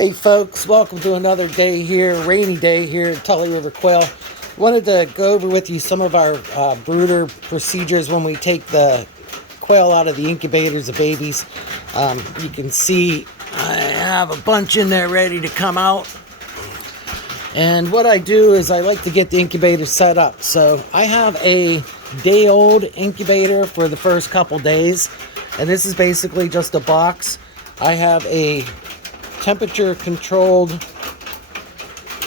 Hey folks, welcome to another day here, rainy day here at Tully River Quail. Wanted to go over with you some of our brooder procedures when we take the quail out of the incubators, the babies. You can see I have a bunch in there ready to come out. And what I do is I like to get the incubator set up. So I have a day-old incubator for the first couple days. And this is basically just a box. I have a temperature controlled,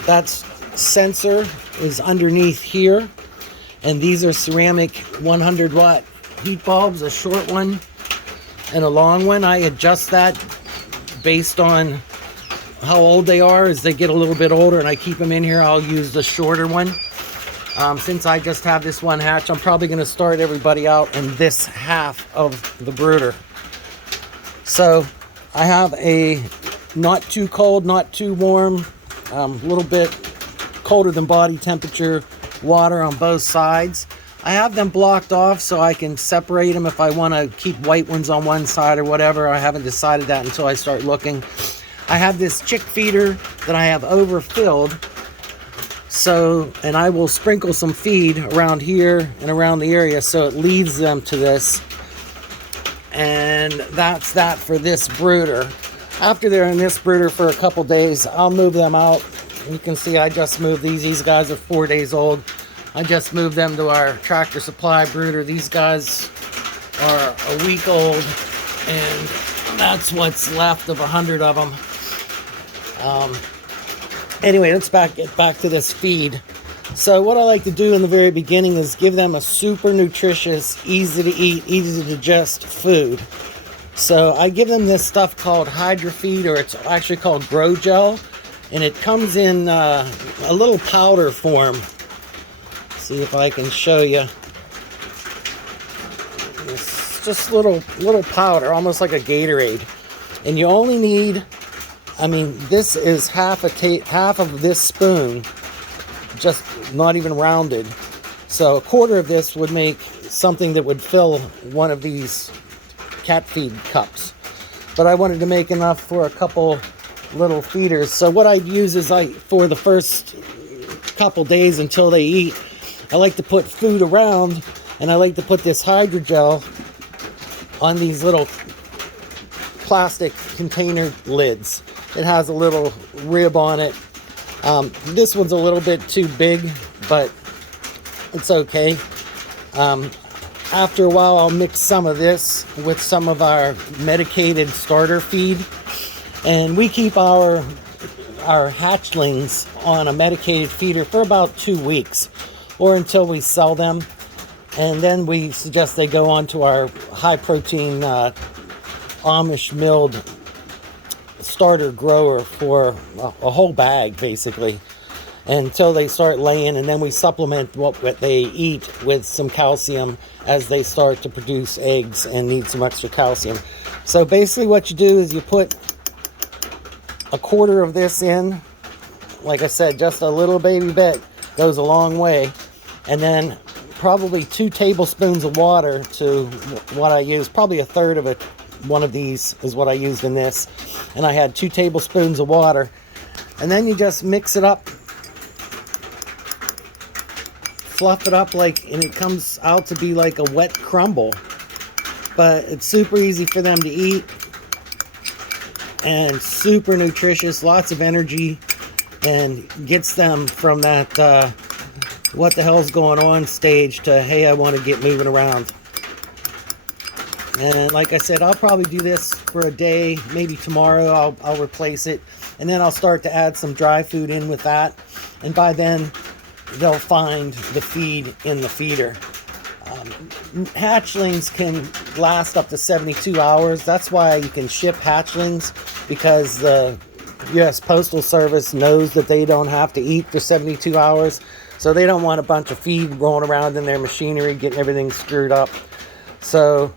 that's sensor is underneath here, and these are ceramic 100 watt heat bulbs, a short one and a long one. I adjust that based on how old they are. As they get a little bit older and I keep them in here, I'll use the shorter one. Since I just have this one hatch, I'm probably going to start everybody out in this half of the brooder. So I have a not too cold, not too warm, a little bit colder than body temperature water on both sides. I have them blocked off so I can separate them if I want to keep white ones on one side or whatever. I haven't decided that until I start looking. I have this chick feeder that I have overfilled. So, and I will sprinkle some feed around here and around the area so it leads them to this. And that's that for this brooder. After they're in this brooder for a couple days, I'll move them out. You can see I just moved these. These guys are 4 days old. I just moved them to our Tractor Supply brooder. These guys are a week old, and that's what's left of 100 of them. Anyway, let's get back to this feed. So what I like to do in the very beginning is give them a super nutritious, easy to eat, easy to digest food. So I give them this stuff called Feed, or it's actually called Gro Gel, and it comes in a little powder form. See if I can show you. It's just little powder, almost like a Gatorade, and you only need, this is half of this spoon, just not even rounded. So a quarter of this would make something that would fill one of these cat feed cups, but I wanted to make enough for a couple little feeders. So what I use is for the first couple days until they eat, I like to put food around, and I like to put this hydrogel on these little plastic container lids. It has a little rib on it. This one's a little bit too big, but it's okay. After a while, I'll mix some of this with some of our medicated starter feed. And we keep our hatchlings on a medicated feeder for about 2 weeks, or until we sell them. And then we suggest they go on to our high protein Amish milled starter grower for a whole bag, basically, until they start laying, and then we supplement what they eat with some calcium as they start to produce eggs and need some extra calcium. So basically what you do is you put a quarter of this in. Like I said, just a little baby bit goes a long way. And then probably 2 tablespoons of water to what I use. Probably a third of one of these is what I used in this. And I had 2 tablespoons of water. And then you just mix it up, fluff it up, and it comes out to be like a wet crumble. But it's super easy for them to eat and super nutritious, lots of energy, and gets them from that what the hell's going on stage to, hey, I want to get moving around. And like I said, I'll probably do this for a day, maybe tomorrow I'll replace it, and then I'll start to add some dry food in with that, and by then they'll find the feed in the feeder. Hatchlings can last up to 72 hours. That's why you can ship hatchlings, because the U.S. Postal Service knows that they don't have to eat for 72 hours. So they don't want a bunch of feed rolling around in their machinery, getting everything screwed up. So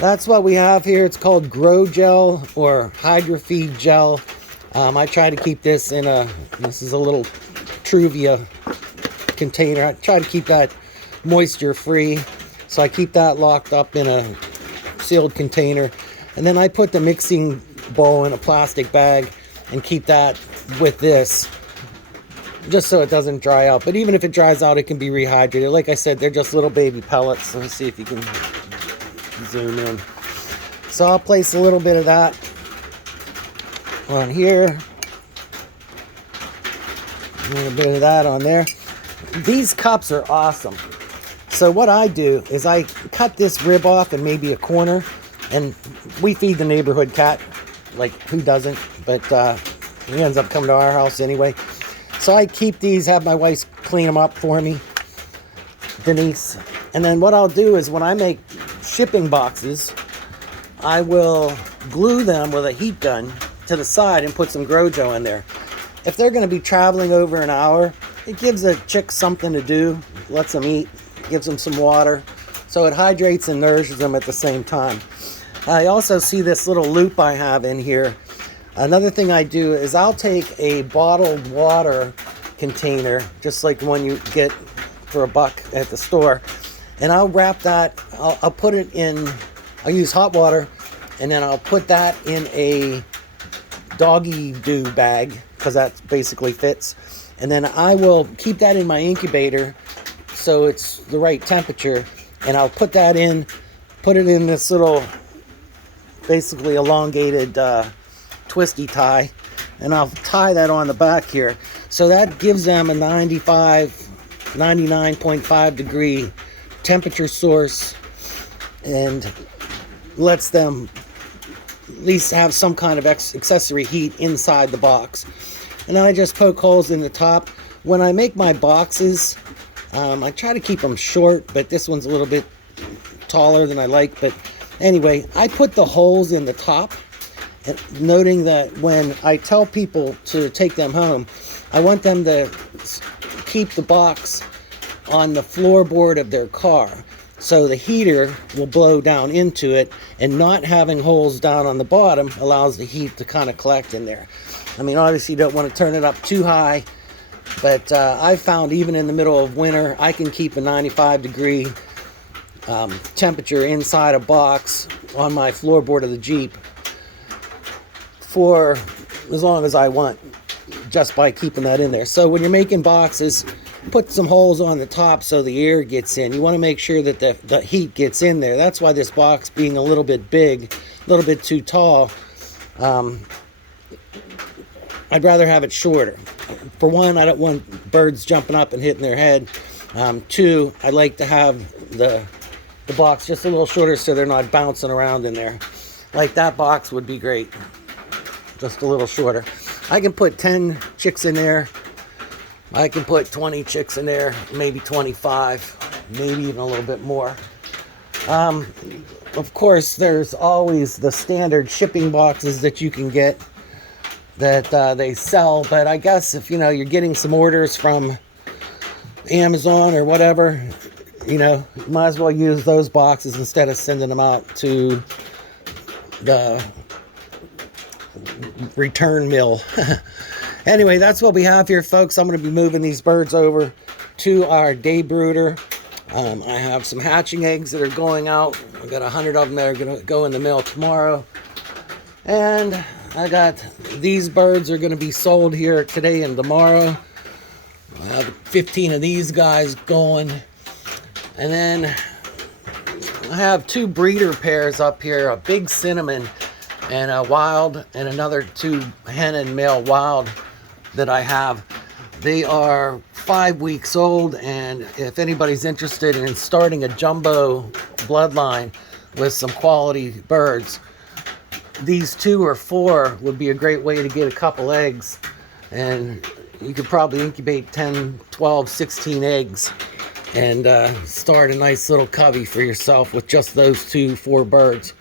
that's what we have here. It's called Gro Gel, or Feed Gel. I try to keep this in this is a little Truvia container. I try to keep that moisture free. So I keep that locked up in a sealed container. And then I put the mixing bowl in a plastic bag and keep that with this, just so it doesn't dry out. But even if it dries out, it can be rehydrated. Like I said, they're just little baby pellets. Let me see if you can zoom in. So I'll place a little bit of that on here. A little bit of that on there. These cups are awesome. So what I do is I cut this rib off and maybe a corner, and we feed the neighborhood cat. Like, who doesn't? But he ends up coming to our house anyway. So I keep these, have my wife clean them up for me, Denise. And then what I'll do is when I make shipping boxes, I will glue them with a heat gun to the side and put some Gro Gel in there. If they're going to be traveling over an hour, it gives the chicks something to do, lets them eat, gives them some water. So it hydrates and nourishes them at the same time. I also see this little loop I have in here. Another thing I do is I'll take a bottled water container, just like the one you get for $1 at the store, and I'll wrap that, I'll put it in, I'll use hot water, and then I'll put that in a doggy do bag, because that basically fits. And then I will keep that in my incubator so it's the right temperature, and I'll put that in, put it in this little basically elongated twisty tie, and I'll tie that on the back here. So that gives them a 99.5 degree temperature source and lets them at least have some kind of accessory heat inside the box. And then I just poke holes in the top. When I make my boxes, I try to keep them short, but this one's a little bit taller than I like. But anyway, I put the holes in the top, and noting that when I tell people to take them home, I want them to keep the box on the floorboard of their car. So the heater will blow down into it, and not having holes down on the bottom allows the heat to kind of collect in there. I mean, obviously you don't want to turn it up too high, but I found even in the middle of winter, I can keep a 95 degree temperature inside a box on my floorboard of the Jeep for as long as I want, just by keeping that in there. So when you're making boxes, put some holes on the top so the air gets in. You want to make sure that the heat gets in there. That's why this box being a little bit big, a little bit too tall, I'd rather have it shorter. For one, I don't want birds jumping up and hitting their head. Two, I like to have the box just a little shorter so they're not bouncing around in there. Like that box would be great, just a little shorter. I can put 10 chicks in there. I can put 20 chicks in there, maybe 25, maybe even a little bit more. Of course, there's always the standard shipping boxes that you can get that they sell, but I guess if you're getting some orders from Amazon or whatever, you might as well use those boxes instead of sending them out to the return mill. Anyway, that's what we have here, folks. I'm going to be moving these birds over to our day brooder. I have some hatching eggs that are going out. I've got 100 of them that are going to go in the mill tomorrow. And I got these birds are going to be sold here today and tomorrow. I have 15 of these guys going. And then I have 2 breeder pairs up here, a big cinnamon and a wild, and another 2 hen and male wild that I have. They are 5 weeks old, and if anybody's interested in starting a jumbo bloodline with some quality birds, these 2 or 4 would be a great way to get a couple eggs, and you could probably incubate 10, 12, 16 eggs and start a nice little covey for yourself with just those 2, 4 birds.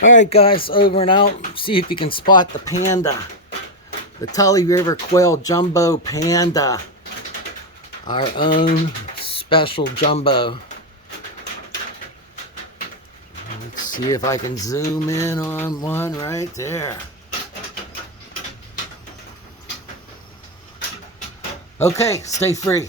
All right, guys, over and out. See if you can spot the panda. The Tully River Quail Jumbo Panda. Our own special jumbo. Let's see if I can zoom in on one right there. Okay, stay free.